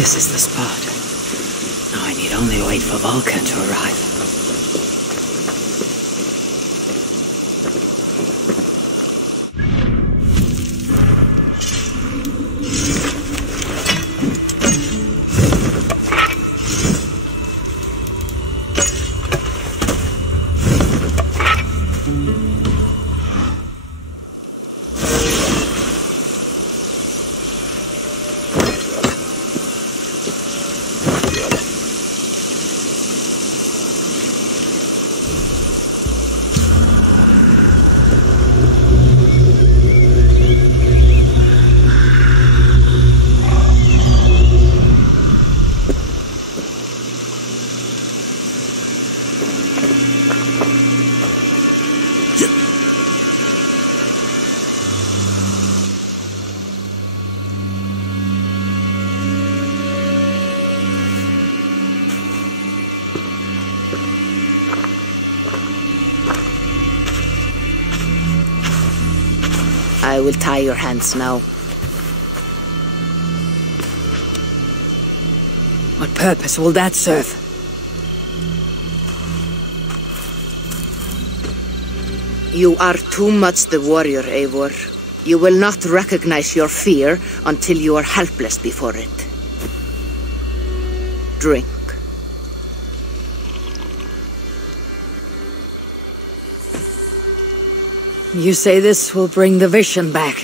This is the spot. Now I need only wait for Vulcan to arrive. I will tie your hands now. What purpose will that serve? You are too much the warrior, Eivor. You will not recognize your fear until you are helpless before it. Drink. You say this will bring the vision back.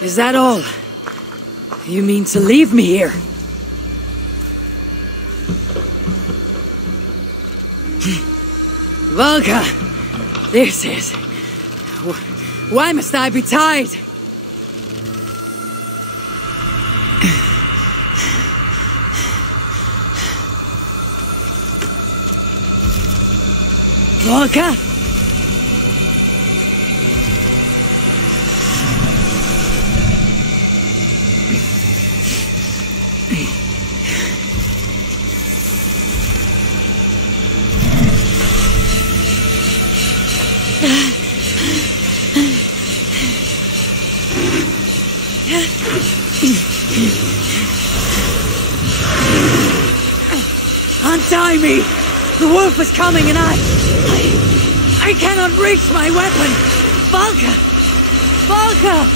Is that all? You mean to leave me here? Volka! This is... Why must I be tied? Volka? Untie me! The wolf is coming and I cannot reach my weapon! Valka! Valka!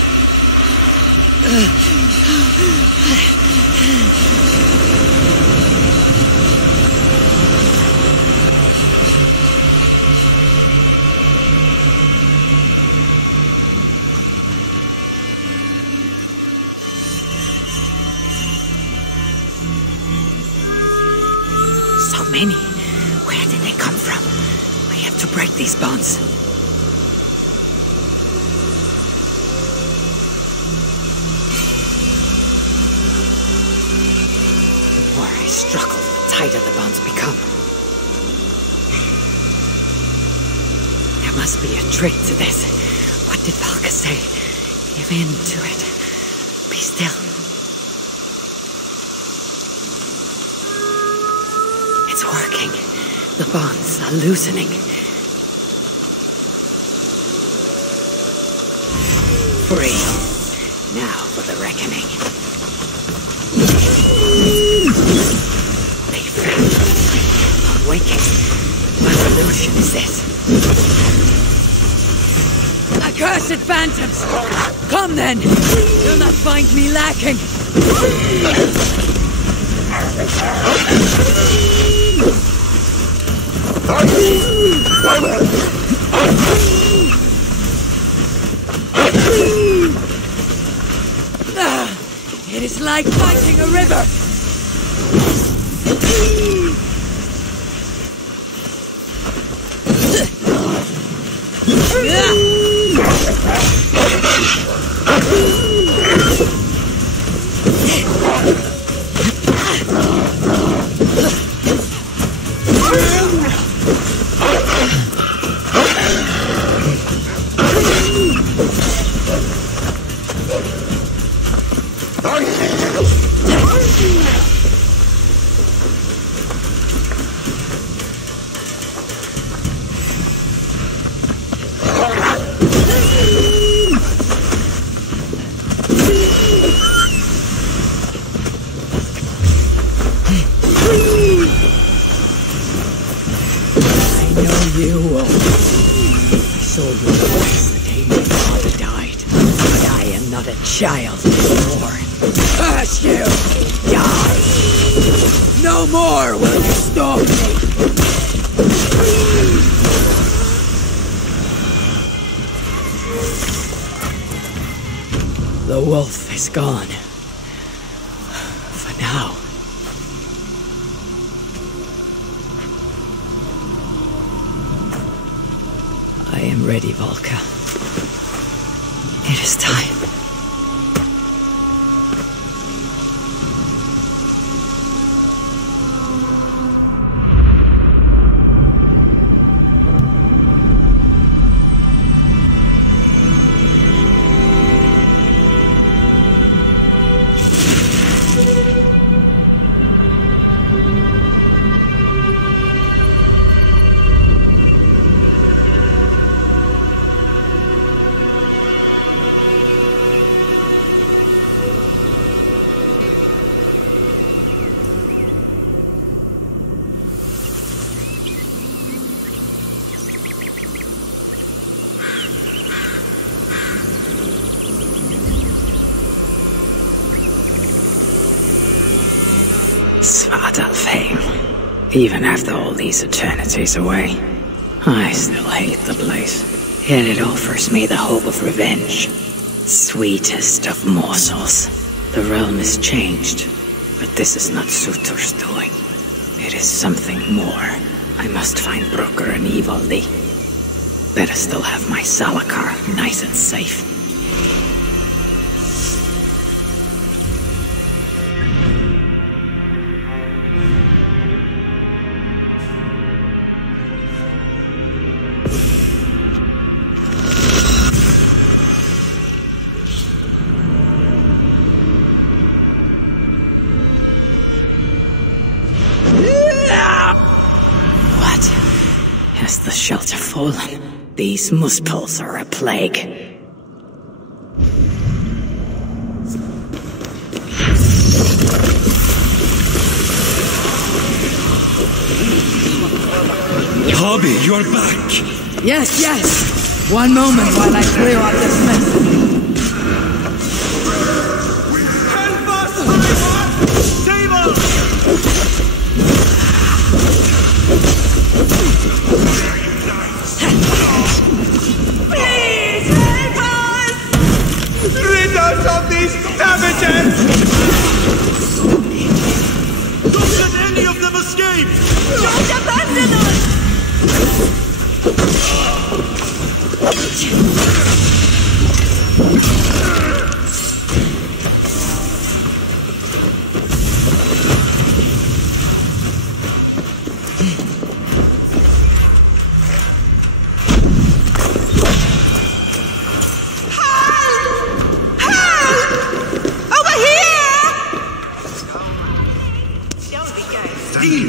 So many. Where did they come from? I have to break these bonds. The more I struggle, the tighter the bonds become. There must be a trick to this. What did Valka say? Give in to it. Be still. It's working. The bonds are loosening. Free. Now for the reckoning. They found me. I'm waking. What illusion is this? Accursed phantoms! Come then! You'll not find me lacking! It is like fighting a river! child anymore. Curse you! Die! No more will you stop me! The wolf is gone. For now. I am ready, Valka. It is time. Svartalfheim. Even after all these eternities away, I still hate the place. Yet it offers me the hope of revenge. Sweetest of morsels. The realm is changed, but this is not Surtur's doing. It is something more. I must find Brooker and Ivaldi. Better still have my Salakar nice and safe. Has the shelter fallen? These muspels are a plague. Hobby, you're back! Yes, yes! One moment while I clear out this mess. Help us! Save us! Please help us! Rid us of these savages! Don't let any of them escape! Don't abandon us!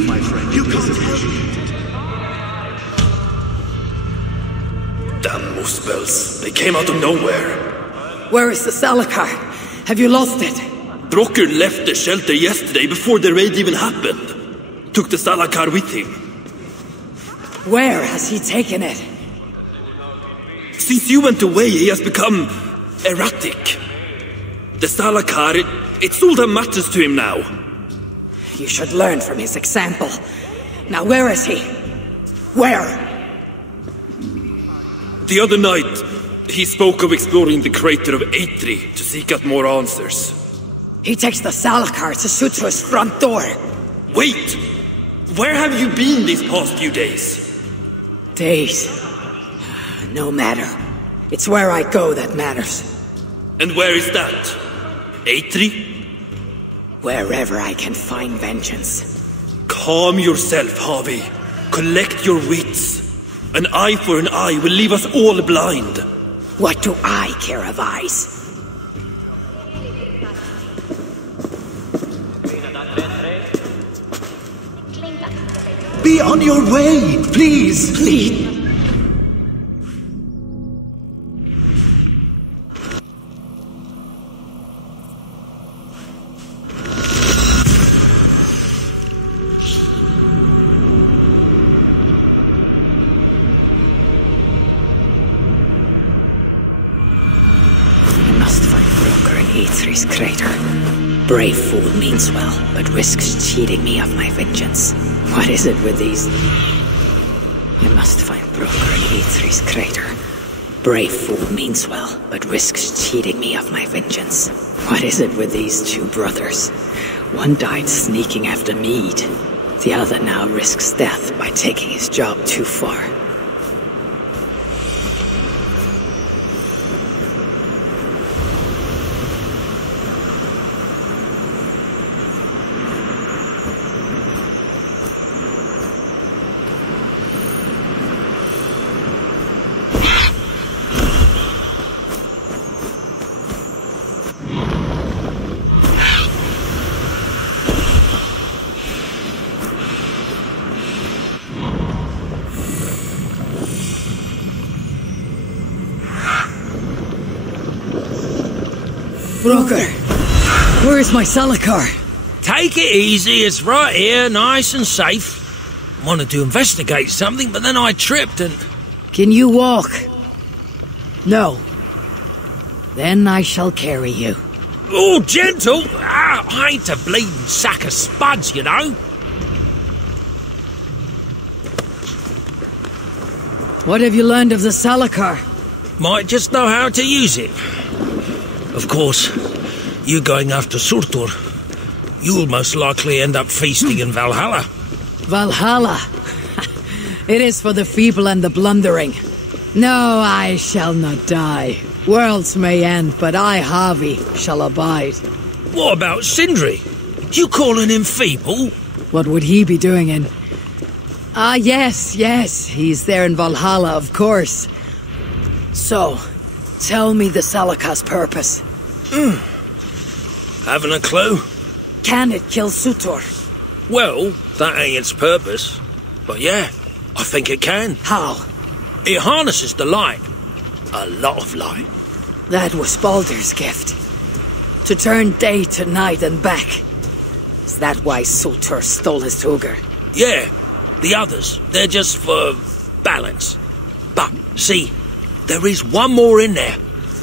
My friend, you can't help me. Damn muspels. They came out of nowhere. Where is the Salakar? Have you lost it? Brocker left the shelter yesterday before the raid even happened. Took the Salakar with him. Where has he taken it? Since you went away, he has become erratic. The Salakar, it's all that matters to him now. You should learn from his example. Now where is he? Where? The other night, he spoke of exploring the crater of Eitri to seek out more answers. He takes the Salakar to Sutra's front door. Wait! Where have you been these past few days? Days. No matter. It's where I go that matters. And where is that? Eitri? Wherever I can find vengeance. Calm yourself, Harvey. Collect your wits. An eye for an eye will leave us all blind. What do I care of eyes? Be on your way, please! Please. I must find Brooke. crater. Brave fool means well, but risks cheating me of my vengeance. What is it with these? You must find Broker in E3's crater. Brave fool means well, but risks cheating me of my vengeance. What is it with these two brothers? One died sneaking after mead. The other now risks death by taking his job too far. Broker, where's my Salakar? Take it easy, it's right here, nice and safe. Wanted to investigate something, but then I tripped and... Can you walk? No. Then I shall carry you. Oh, gentle! I ain't a bleeding sack of spuds, you know. What have you learned of the Salakar? Might just know how to use it. Of course, you going after Surtur, you'll most likely end up feasting in Valhalla. Valhalla? It is for the feeble and the blundering. No, I shall not die. Worlds may end, but I, Harvey, shall abide. What about Sindri? You calling him feeble? What would he be doing in... Ah, yes, he's there in Valhalla, of course. So, tell me the Salakar's purpose. Haven't a clue? Can it kill Surtur? Well, that ain't its purpose. But yeah, I think it can. How? It harnesses the light. A lot of light. That was Baldur's gift. To turn day to night and back. Is that why Surtur stole his Hugr? Yeah, the others, they're just for balance. But, see, there is one more in there.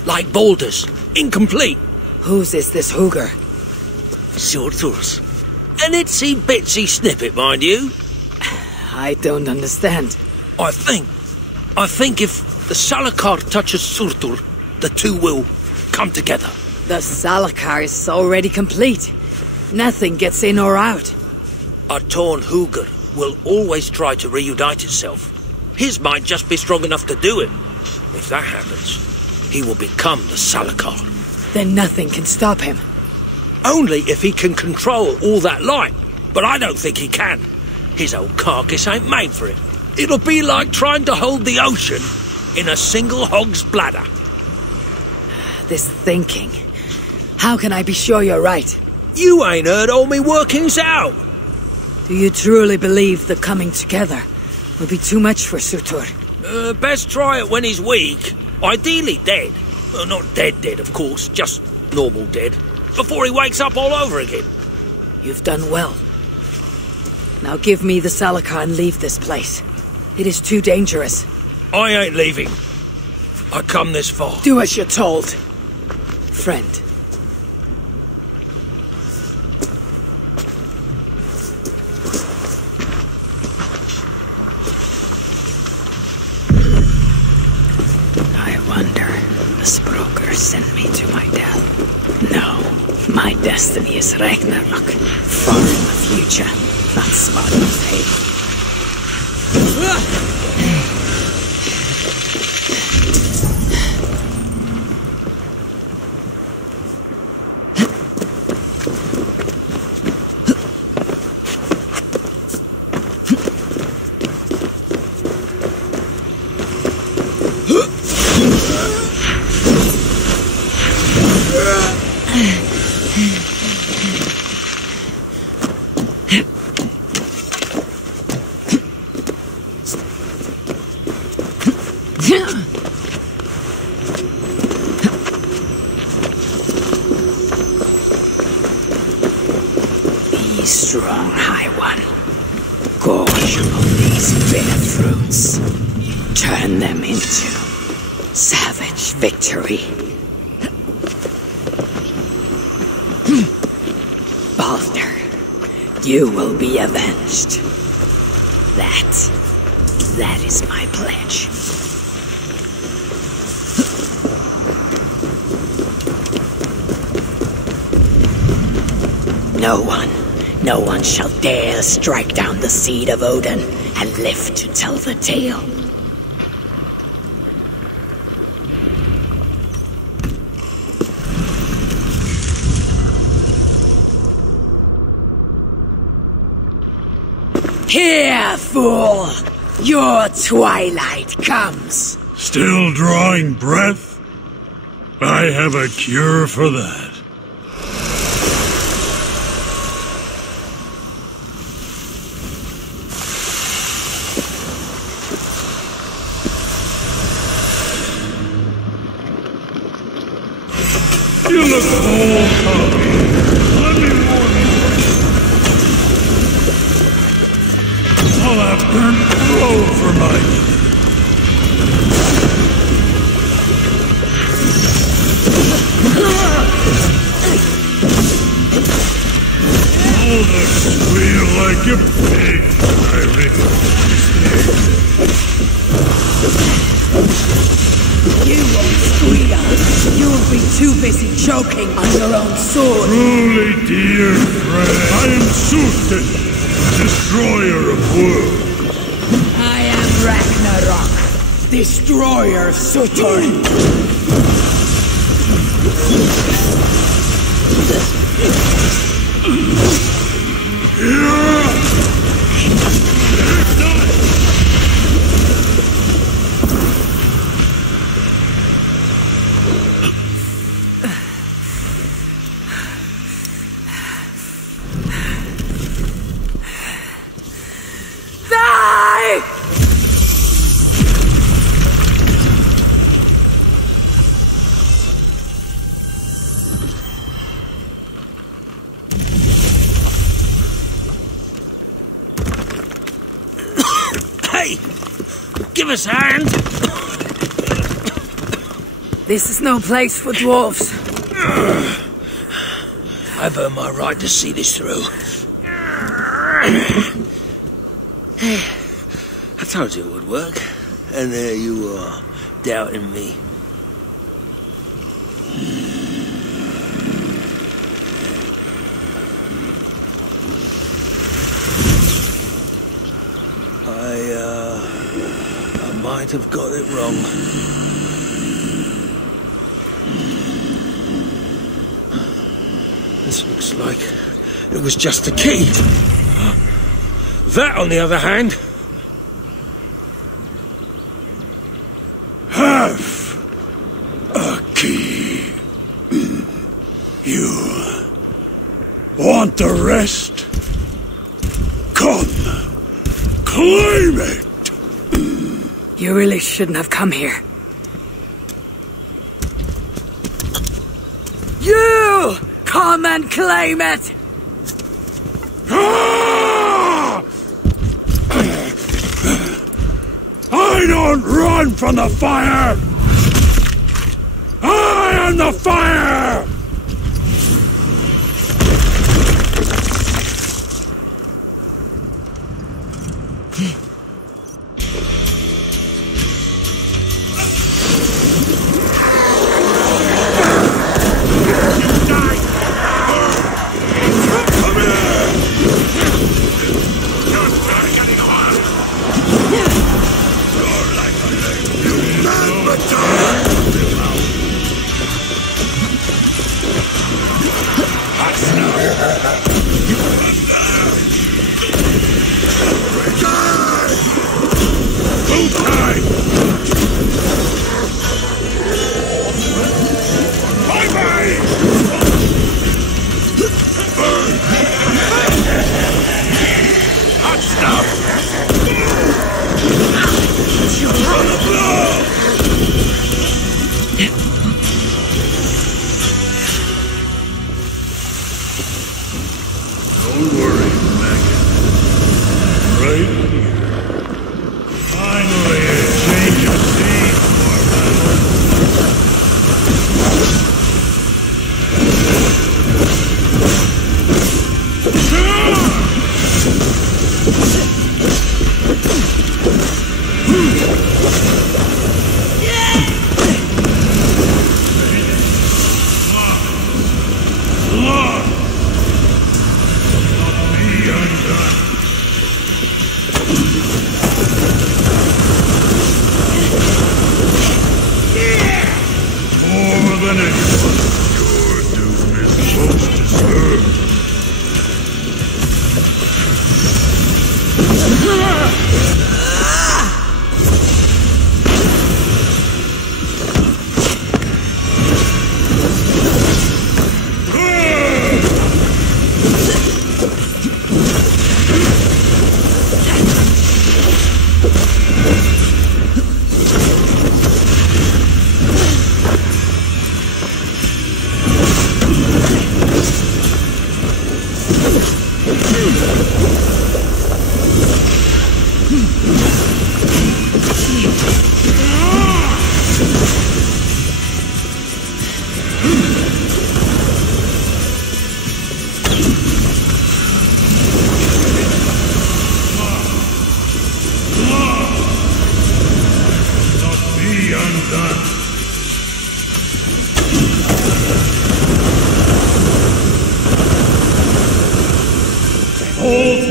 Like Baldur's. Incomplete. Whose is this Hugr? Surtur's. An itsy bitsy snippet, mind you. I don't understand. I think if the Salakar touches Surtur, the two will come together. The Salakar is already complete. Nothing gets in or out. A torn Hugr will always try to reunite itself. His might just be strong enough to do it. If that happens, he will become the Salakar. Then nothing can stop him. Only if he can control all that light. But I don't think he can. His old carcass ain't made for it. It'll be like trying to hold the ocean in a single hog's bladder. This thinking. How can I be sure you're right? You ain't heard all me workings out. Do you truly believe the coming together will be too much for Surtur? Best try it when he's weak. Ideally dead. Not dead, of course, just normal dead. Before he wakes up all over again. You've done well. Now give me the Salakar and leave this place. It is too dangerous. I ain't leaving. I come this far. Do as you're told, friend. This broker sent me to my death. No, my destiny is Ragnarök, far in the future, not Spartan's hate. Be strong, High One. Gorge on these bitter fruits. Turn them into savage victory. You will be avenged. That is my pledge. No one shall dare strike down the seed of Odin and live to tell the tale. Here, fool! Your twilight comes. Still drawing breath? I have a cure for that. You look cold, Tommy. Let me warm you. I'll have burnt crow for my dinner. Oh, the squeal like a pig. I recognize You won't squeal. You'll be too busy choking on your own sword. Truly, dear friend, I am Sultan, destroyer of worlds. I am Ragnarök, destroyer of Saturn. Hey! Give us a hand! This is no place for dwarves. I've earned my right to see this through. I told you it would work, and there you are, doubting me. I might have got it wrong. This looks like it was just a key. That, on the other hand... Half a key. You want the rest? Come, claim it! You really shouldn't have come here. You! Come and claim it! Ah! I don't run from the fire! I am the fire! Don't worry, Maggot. Right here. Finally, a change of scene, Warhammer.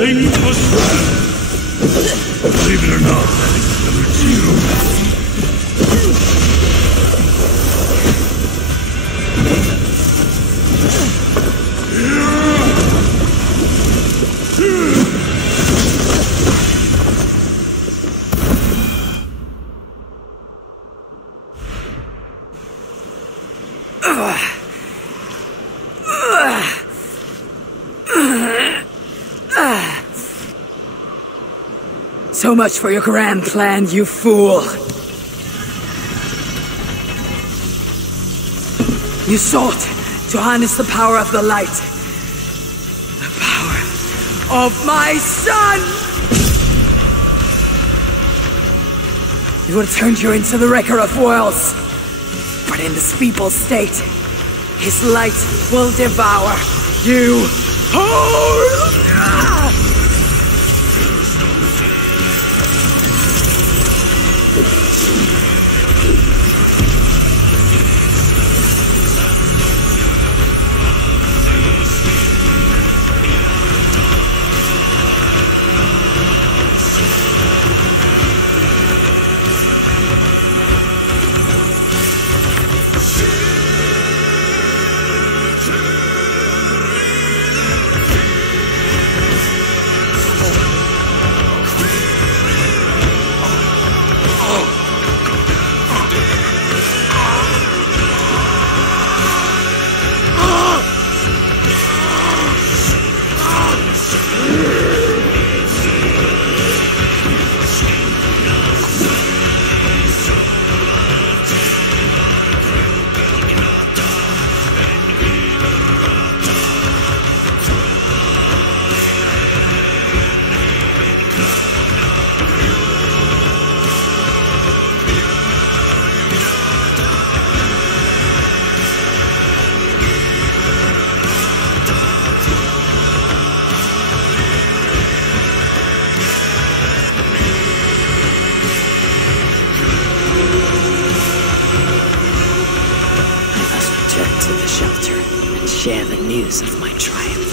things must run. Believe it or not, that includes you. So much for your grand plan, you fool! You sought to harness the power of the light. The power of my son! You would have turned you into the wrecker of worlds. But in this feeble state, his light will devour you whole! Share the news of my triumph.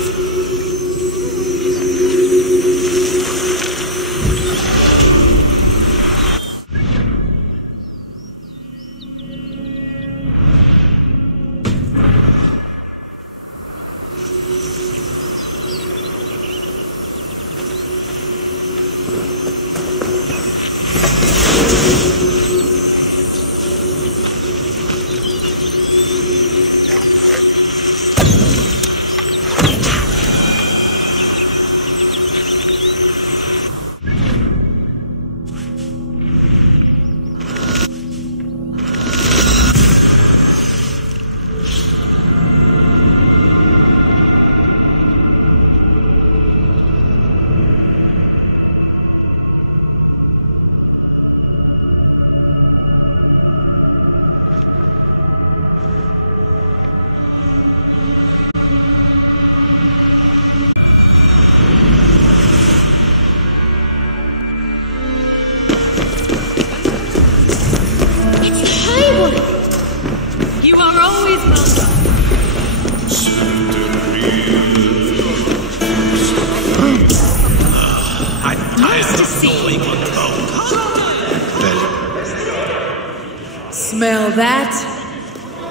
Smell that?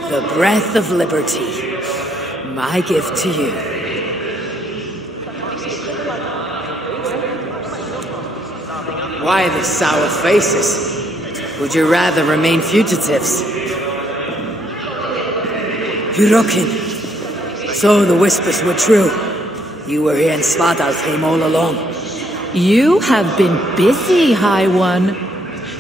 The breath of liberty. My gift to you. Why the sour faces? Would you rather remain fugitives? Hirokin. So the whispers were true. You were here in Svartalfheim all along. You have been busy, High One.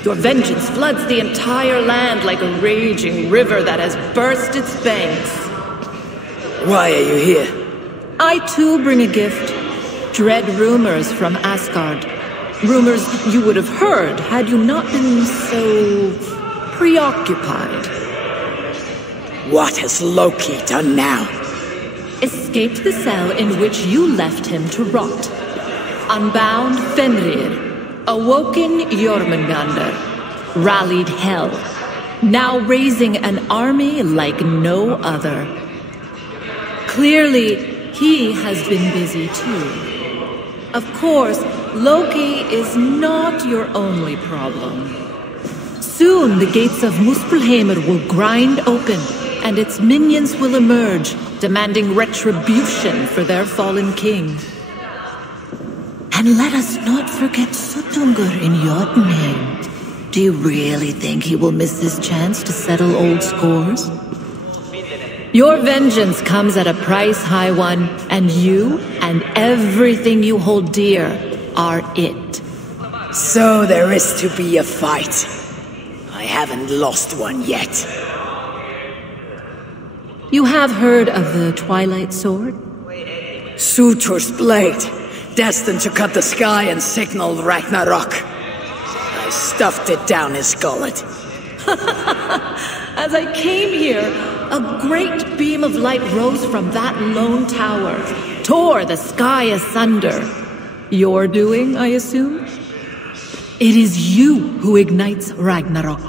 Your vengeance floods the entire land like a raging river that has burst its banks. Why are you here? I too bring a gift. Dread rumors from Asgard. Rumors you would have heard had you not been so preoccupied. What has Loki done now? Escaped the cell in which you left him to rot. Unbound Fenrir. Awoken Jormungandr. Rallied Hel. Now raising an army like no other. Clearly, he has been busy too. Of course, Loki is not your only problem. Soon the gates of Muspelheimr will grind open, and its minions will emerge, demanding retribution for their fallen king. And let us not forget Sutungur in Jotunheim. Do you really think he will miss this chance to settle old scores? Your vengeance comes at a price, High One, and you and everything you hold dear are it. So there is to be a fight. I haven't lost one yet. You have heard of the Twilight Sword? Surtur's blade, destined to cut the sky and signal Ragnarok. I stuffed it down his gullet. As I came here, a great beam of light rose from that lone tower, tore the sky asunder. Your doing, I assume? It is you who ignites Ragnarok.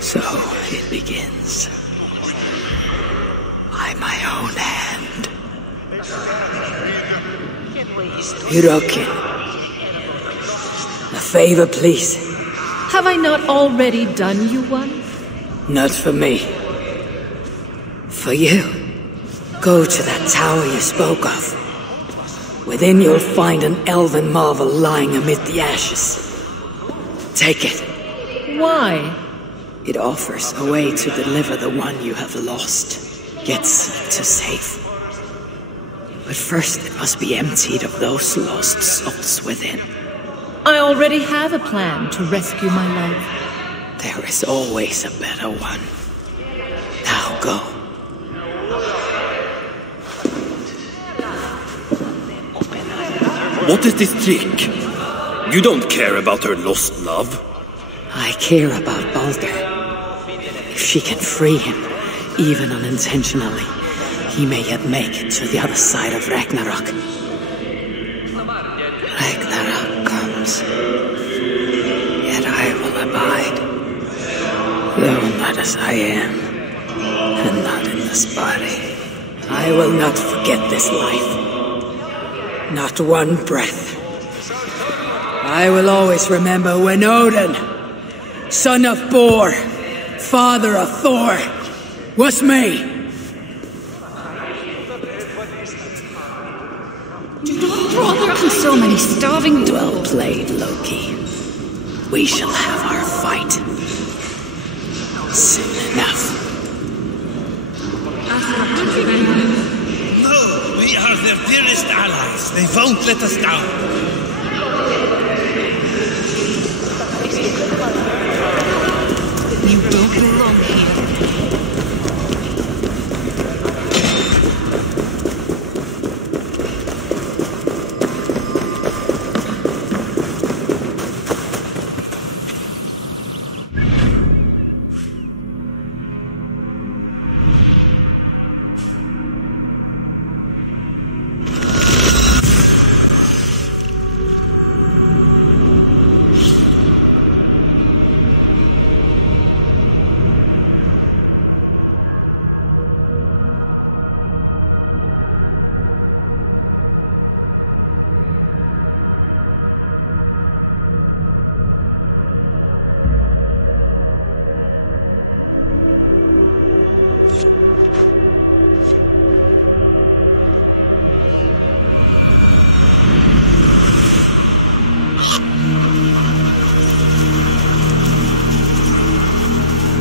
So it begins. By my own hand. Hirokin. A favor, please. Have I not already done you one? Not for me. For you. Go to that tower you spoke of. Within you'll find an elven marvel lying amid the ashes. Take it. Why? It offers a way to deliver the one you have lost, yet seek to save. But first it must be emptied of those lost souls within. I already have a plan to rescue my love. There is always a better one. Now go. What is this trick? You don't care about her lost love? I care about Baldur. If she can free him, even unintentionally, he may yet make it to the other side of Ragnarok. Ragnarok comes, yet I will abide. Though not as I am, and not in this body. I will not forget this life. Not one breath. I will always remember when Odin, son of Bor, father of Thor, was me. Do not draw there are so many starving dogs. Well played, Loki. We shall have our fight. Soon enough. No, we are their dearest allies. They won't let us down. You don't belong here.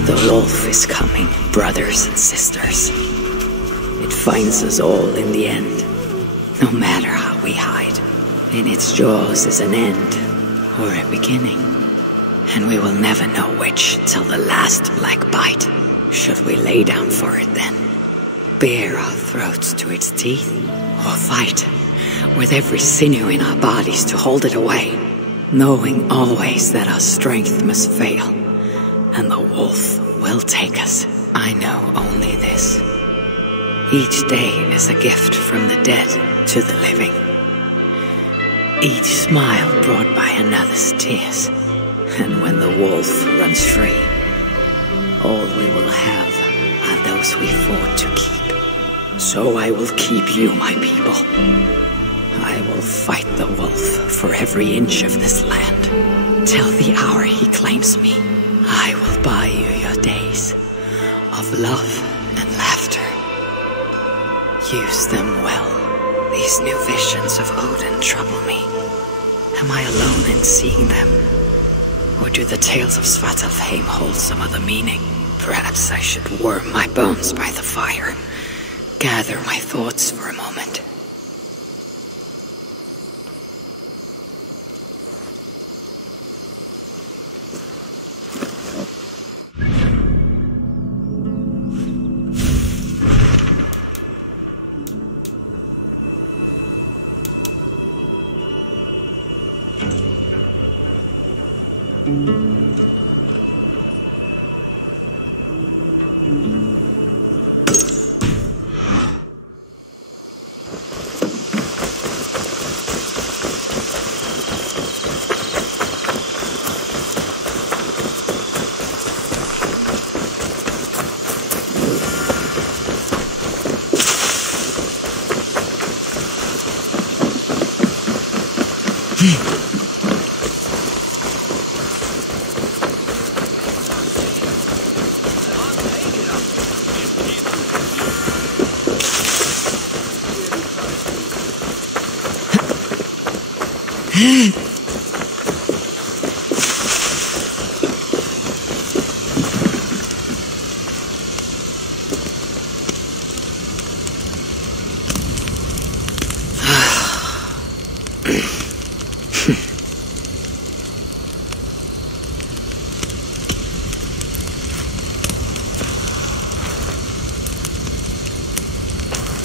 The wolf is coming, brothers and sisters. It finds us all in the end, no matter how we hide. In its jaws is an end, or a beginning. And we will never know which till the last black bite. Should we lay down for it then? Bare our throats to its teeth? Or fight, with every sinew in our bodies to hold it away? Knowing always that our strength must fail, and the wolf will take us. I know only this. Each day is a gift from the dead to the living. Each smile brought by another's tears. And when the wolf runs free, all we will have are those we fought to keep. So I will keep you, my people. I will fight the wolf for every inch of this land, till the hour he claims me. I will buy you your days of love and laughter. Use them well. These new visions of Odin trouble me. Am I alone in seeing them? Or do the tales of Svartalfheim hold some other meaning? Perhaps I should warm my bones by the fire. Gather my thoughts for a moment.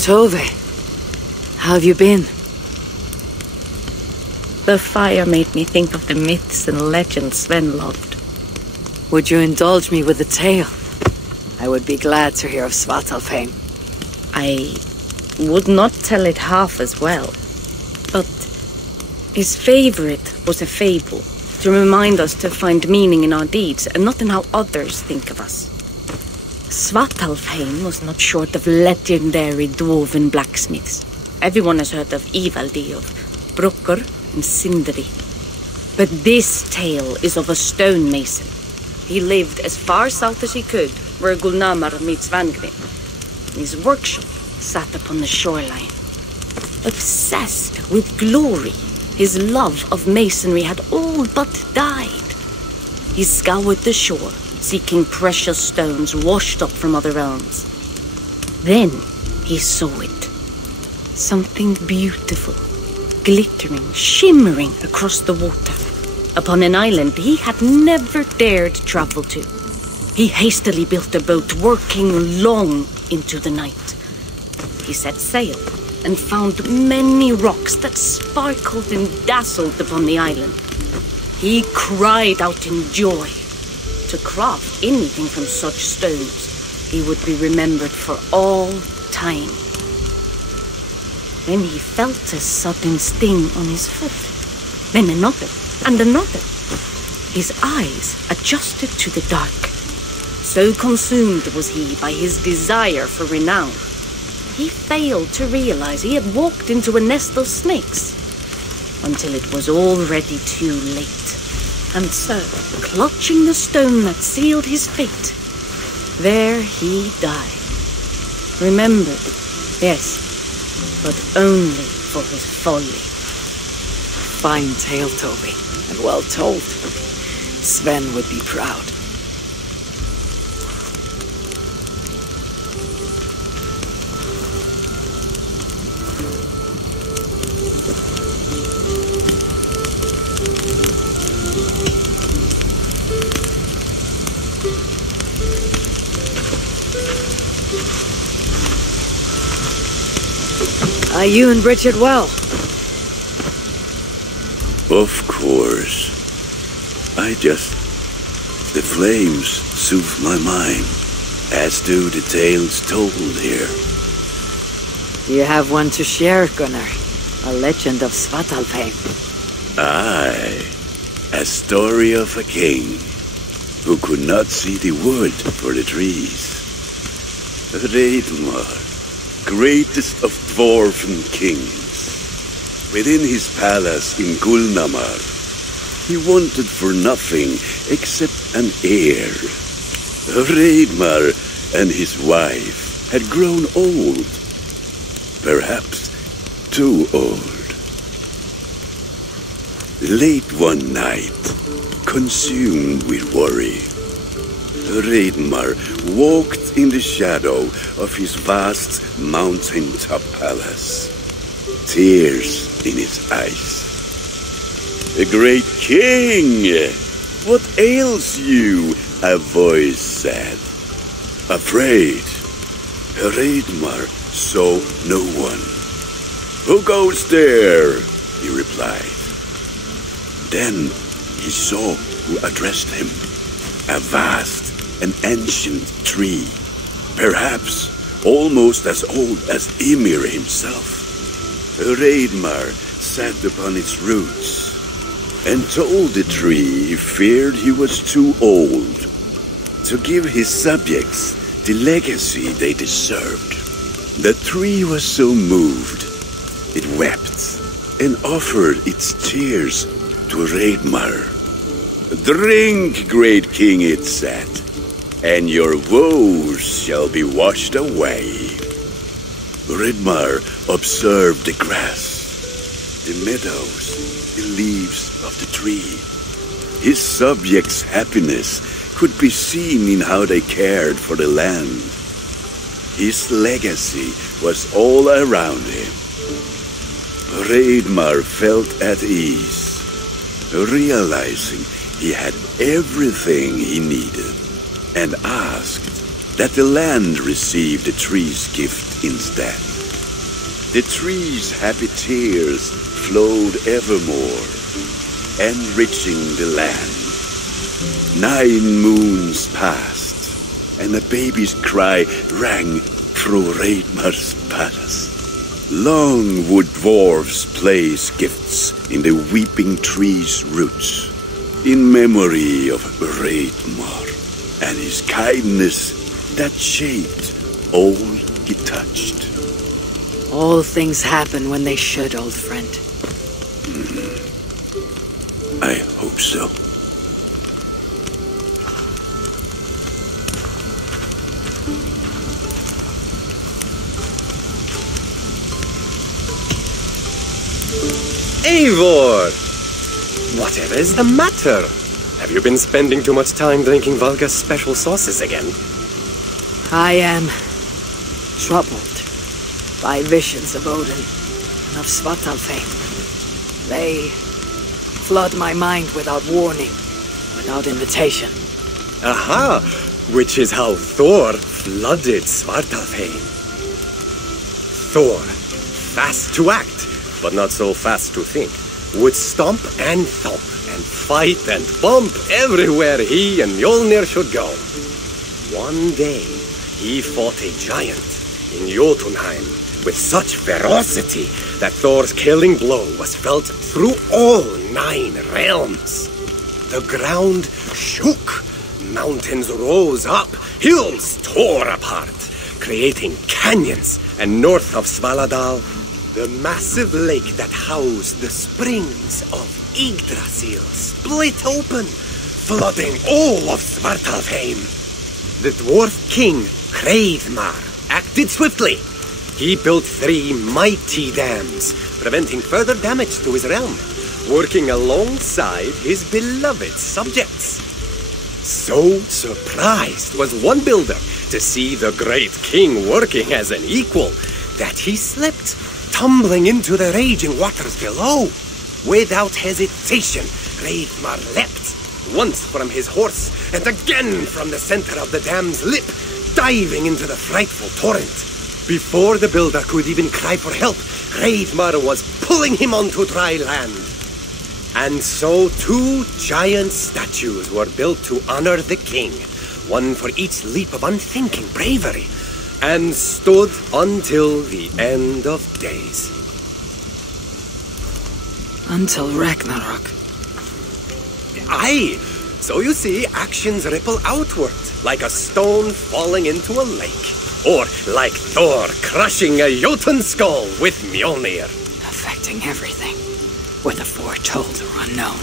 Tove, how have you been? The fire made me think of the myths and legends Sven loved. Would you indulge me with a tale? I would be glad to hear of Svartalfheim. I would not tell it half as well, but his favorite was a fable, to remind us to find meaning in our deeds and not in how others think of us. Svartalfheim was not short of legendary dwarven blacksmiths. Everyone has heard of Ivaldi, of Brukker and Sindri. But this tale is of a stonemason. He lived as far south as he could, where Gulnamar meets Vangrim. His workshop sat upon the shoreline. Obsessed with glory, his love of masonry had all but died. He scoured the shore, seeking precious stones washed up from other realms. Then he saw it. Something beautiful, glittering, shimmering across the water, upon an island he had never dared travel to. He hastily built a boat, working long into the night. He set sail and found many rocks that sparkled and dazzled upon the island. He cried out in joy. To craft anything from such stones, he would be remembered for all time. Then he felt a sudden sting on his foot. Then another, and another. His eyes adjusted to the dark. So consumed was he by his desire for renown, he failed to realize he had walked into a nest of snakes, until it was already too late. And so, clutching the stone that sealed his fate, there he died. Remembered, yes, but only for his folly. Fine tale, Toby, and well told. Sven would be proud. Are you and Bridget well? Of course. The flames soothe my mind, as do the tales told here. You have one to share, Gunnar. A legend of Svartalfheim. Aye, a story of a king who could not see the wood for the trees. Reidmar, greatest of dwarven kings. Within his palace in Gulnamar, he wanted for nothing except an heir. Raidmar and his wife had grown old. Perhaps too old. Late one night, consumed with worry, Raidmar walked in the shadow of his vast mountaintop palace, tears in his eyes. "A great king! What ails you?" a voice said. Afraid, Raidmar saw no one. "Who goes there?" he replied. Then he saw who addressed him. A vast and ancient tree, perhaps almost as old as Ymir himself. Raidmar sat upon its roots and told the tree he feared he was too old to give his subjects the legacy they deserved. The tree was so moved, it wept and offered its tears to Raidmar. "Drink, great king," it said, "and your woes shall be washed away." Raidmar observed the grass, the meadows, the leaves of the tree. His subjects' happiness could be seen in how they cared for the land. His legacy was all around him. Raidmar felt at ease, realizing he had everything he needed, and asked that the land receive the tree's gift instead. The tree's happy tears flowed evermore, enriching the land. 9 moons passed, and a baby's cry rang through Raidmar's palace. Long would dwarves place gifts in the weeping tree's roots, in memory of Raidmar and his kindness that shaped all he touched. All things happen when they should, old friend. I hope so. Eivor! Whatever is the matter? Have you been spending too much time drinking Valga's special sauces again? I am troubled by visions of Odin and of Svartalfheim. They flood my mind without warning, without invitation. Aha! Which is how Thor flooded Svartalfheim. Thor, fast to act, but not so fast to think, would stomp and thump and fight and bump everywhere he and Mjolnir should go. One day, he fought a giant in Jotunheim with such ferocity that Thor's killing blow was felt through all 9 realms. The ground shook, mountains rose up, hills tore apart, creating canyons, and north of Svaladal, the massive lake that housed the springs of Yggdrasil split open, flooding all of Svartalfheim. The dwarf king, Hreidmar, acted swiftly. He built 3 mighty dams, preventing further damage to his realm, working alongside his beloved subjects. So surprised was one builder to see the great king working as an equal that he slipped, tumbling into the raging waters below. Without hesitation, Hreidmar leapt, once from his horse and again from the center of the dam's lip, diving into the frightful torrent. Before the builder could even cry for help, Hreidmar was pulling him onto dry land. And so 2 giant statues were built to honor the king, one for each leap of unthinking bravery, and stood until the end of days. Until Ragnarök. Aye! So you see, actions ripple outward, like a stone falling into a lake. Or like Thor crushing a Jotun skull with Mjolnir. Affecting everything, whether foretold or unknown.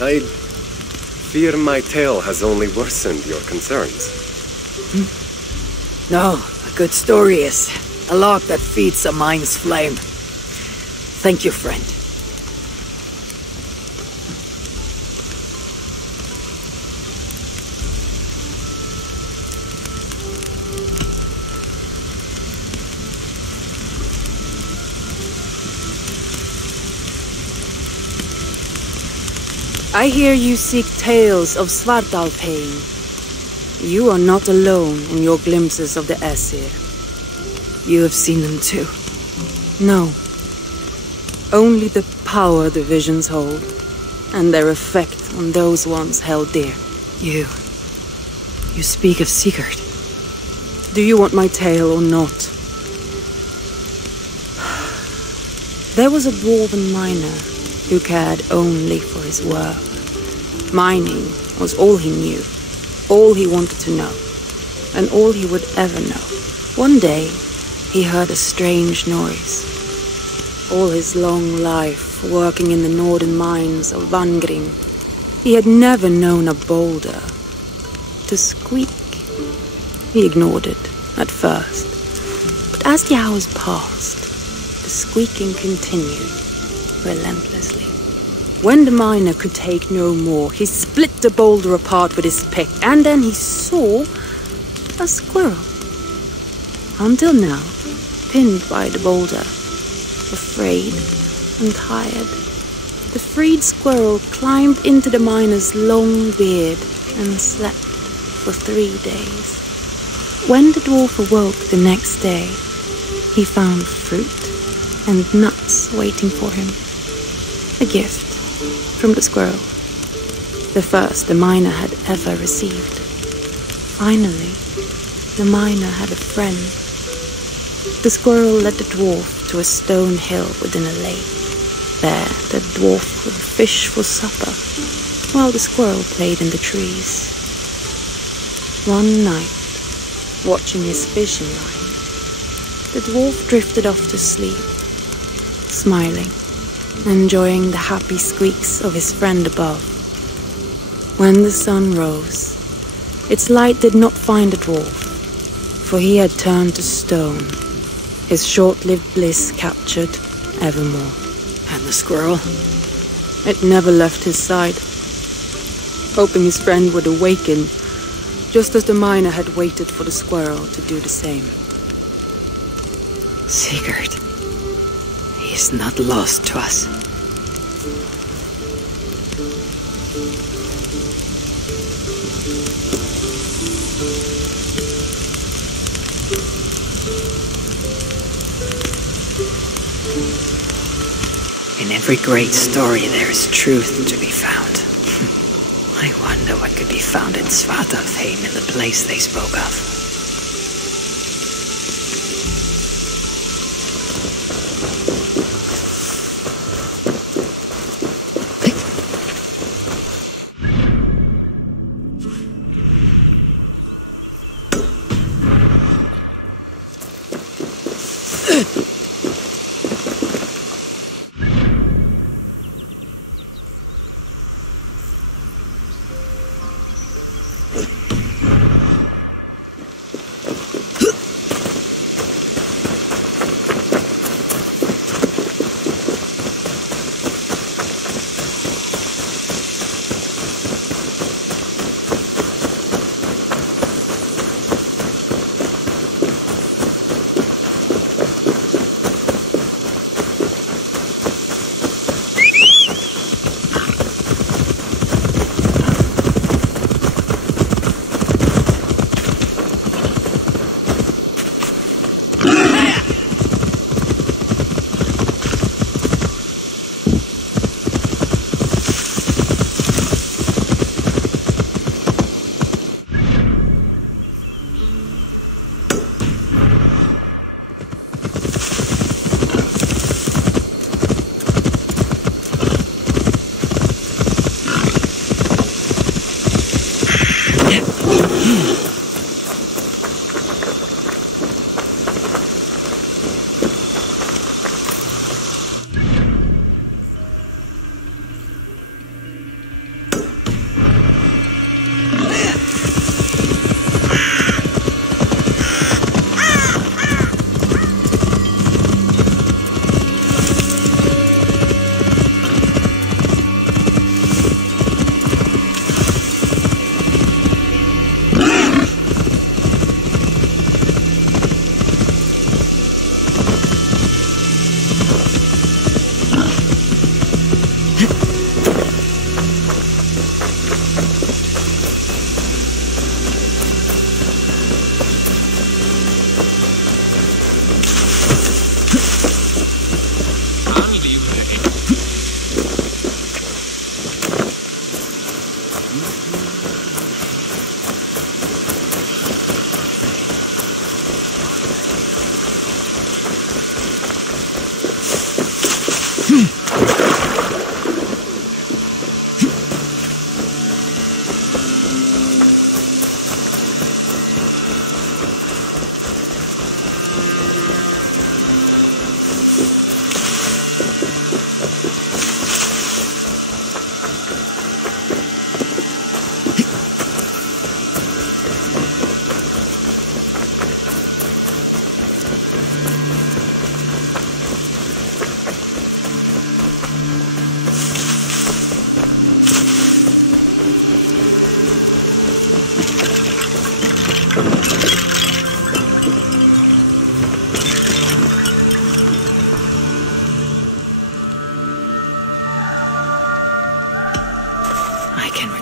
I fear my tale has only worsened your concerns. No, a good story is a log that feeds a mind's flame. Thank you, friend. I hear you seek tales of Svartalfheim. You are not alone in your glimpses of the Aesir. You have seen them too. No. Only the power the visions hold, and their effect on those once held dear. You speak of Sigurd. Do you want my tale or not? There was a dwarven miner who cared only for his work. Mining was all he knew, all he wanted to know, and all he would ever know. One day, he heard a strange noise. All his long life, working in the northern mines of Vangring, he had never known a boulder to squeak. He ignored it at first, but as the hours passed, the squeaking continued relentlessly. When the miner could take no more, he split the boulder apart with his pick, and then he saw a squirrel. Until now, pinned by the boulder, afraid and tired, the freed squirrel climbed into the miner's long beard and slept for 3 days. When the dwarf awoke the next day, he found fruit and nuts waiting for him. A gift from the squirrel, the first the miner had ever received. Finally, the miner had a friend. The squirrel led the dwarf to a stone hill within a lake. There, the dwarf would fish for supper, while the squirrel played in the trees. One night, watching his fishing line, the dwarf drifted off to sleep, smiling, enjoying the happy squeaks of his friend above. When the sun rose, its light did not find the dwarf, for he had turned to stone, his short-lived bliss captured evermore. And the squirrel? It never left his side, hoping his friend would awaken, just as the miner had waited for the squirrel to do the same. Sigurd. He is not lost to us. In every great story there is truth to be found. I wonder what could be found in Svartalfheim, in the place they spoke of.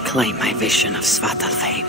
reclaim my vision of Svartalfheim.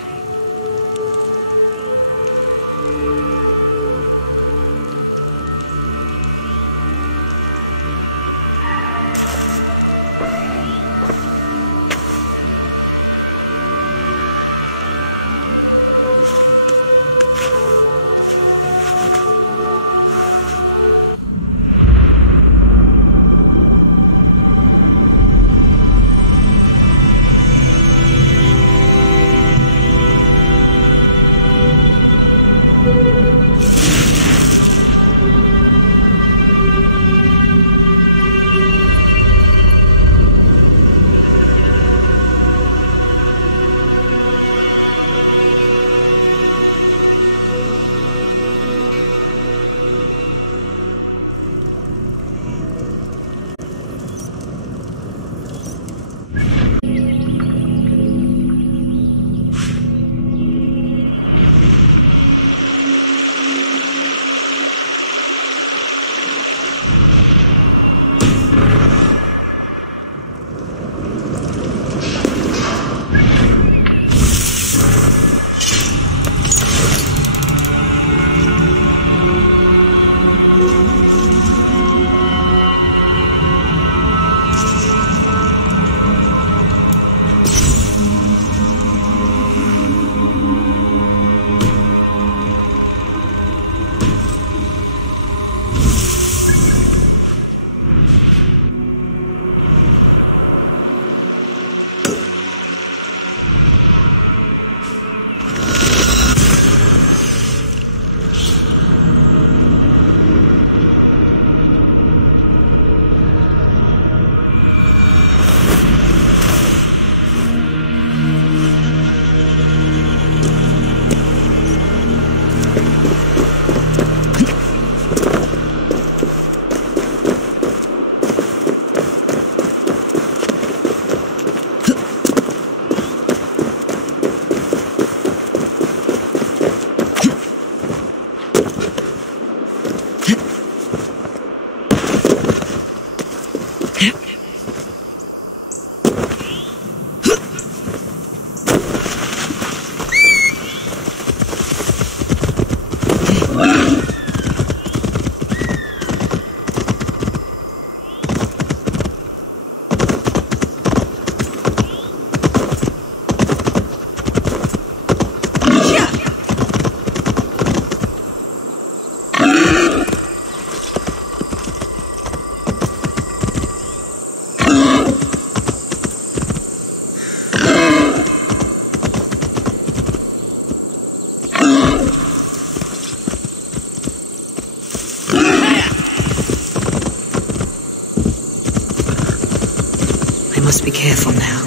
Must be careful now.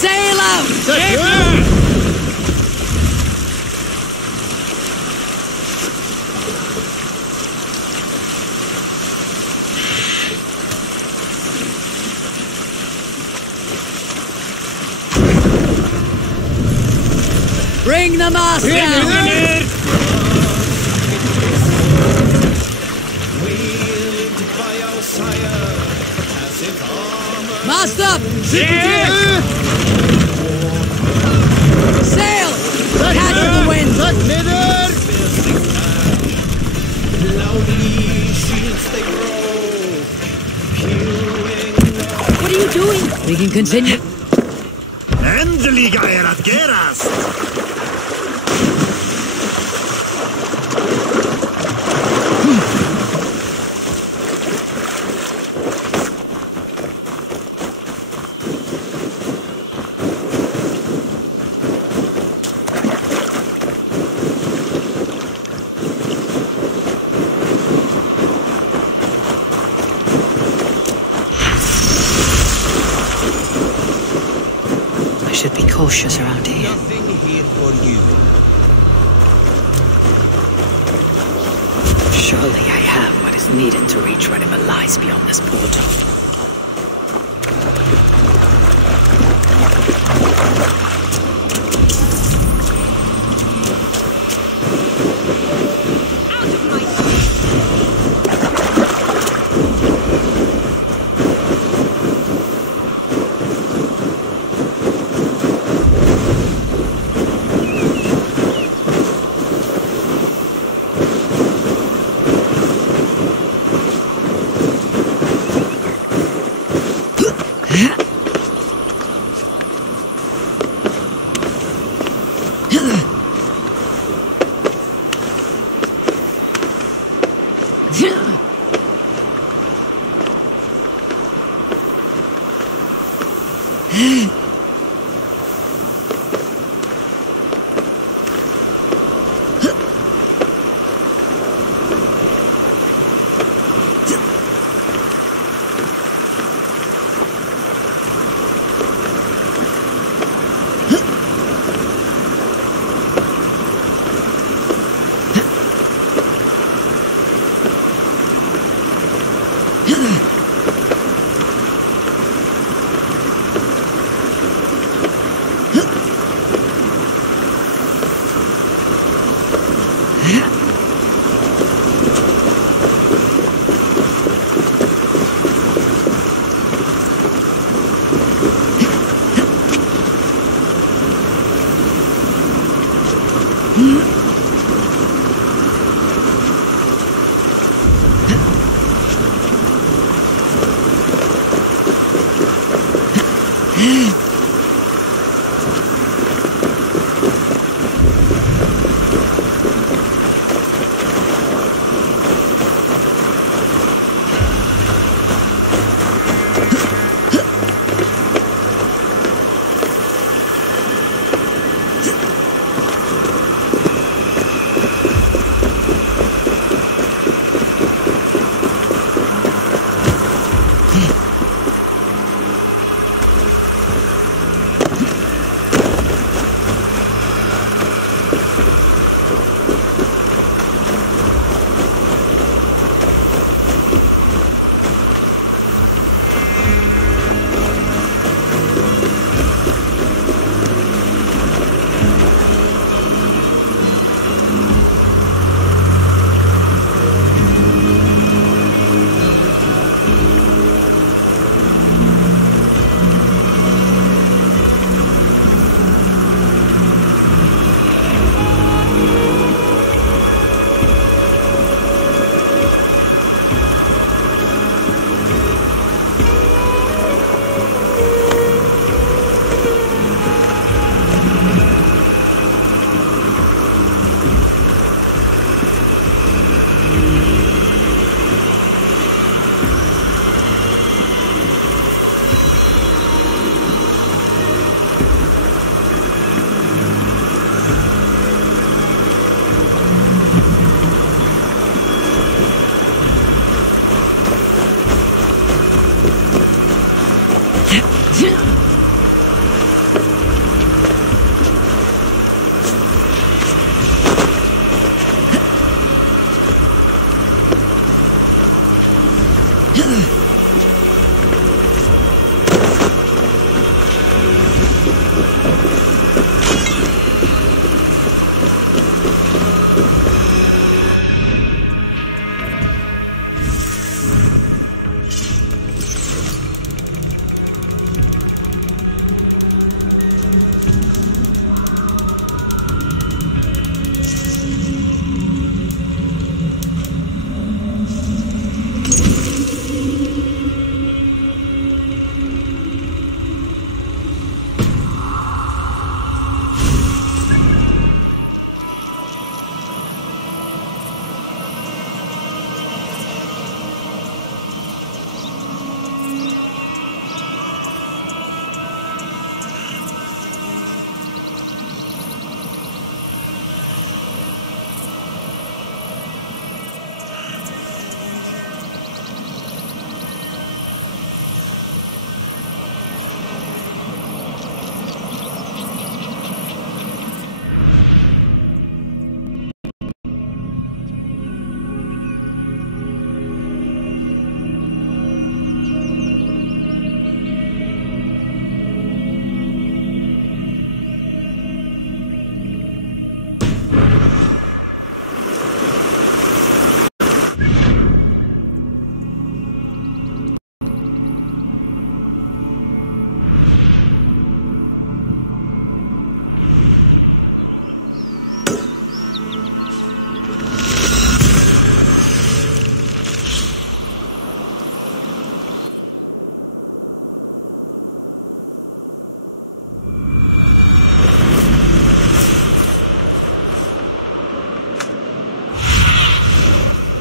Sail out! Bring the mast down! Mast up! Sail! Catch the wind! What are you doing? We can continue. Endelig er at gerast! I should be cautious around here. Nothing here for you. Surely I have what is needed to reach whatever lies beyond this portal.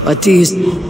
What do you...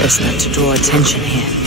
Best not to draw attention here.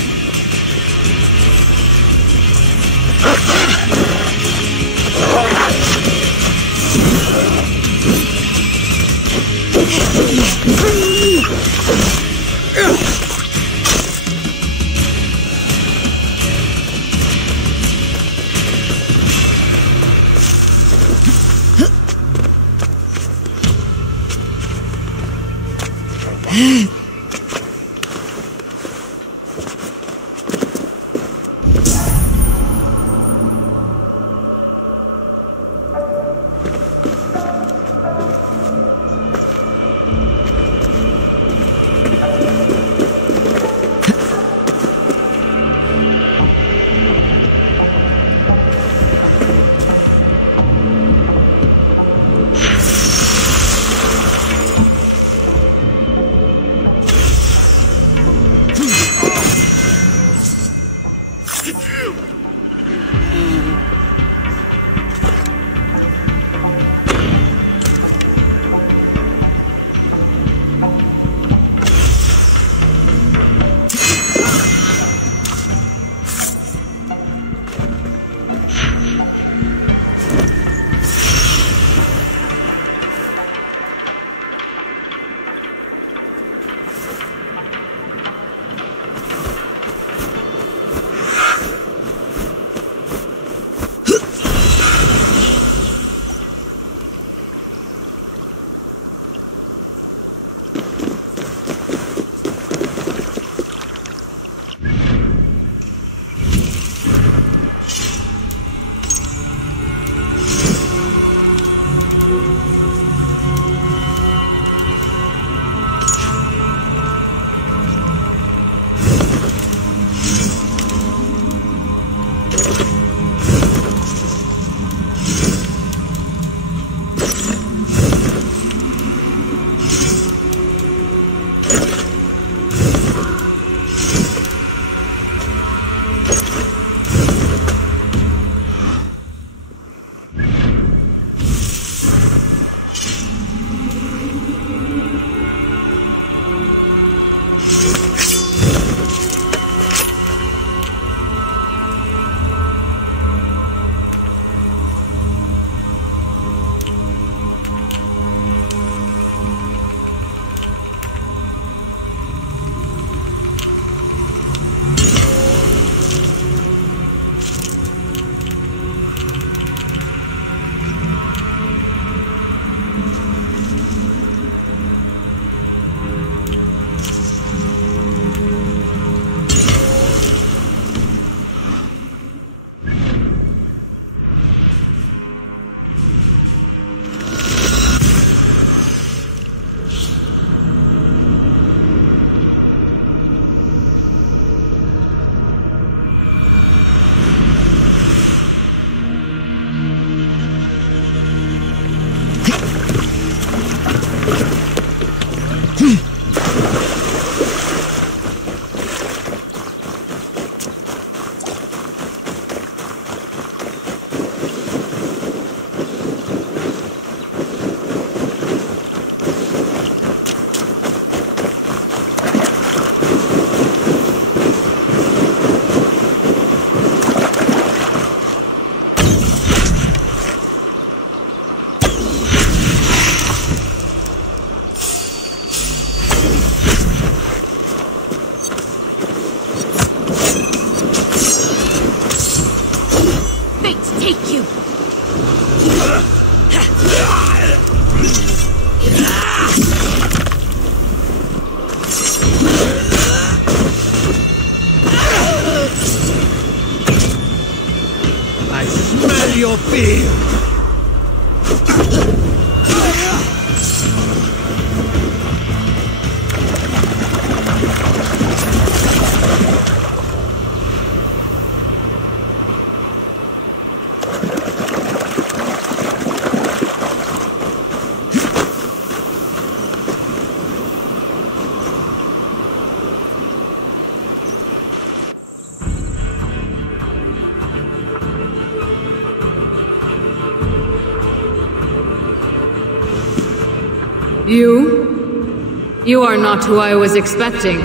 You are not who I was expecting.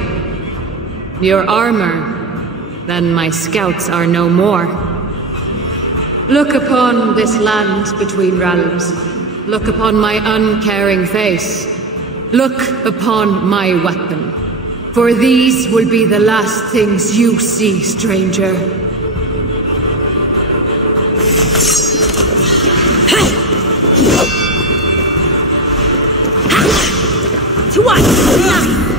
Your armor. Then my scouts are no more. Look upon this land between realms. Look upon my uncaring face. Look upon my weapon. For these will be the last things you see, stranger. To what?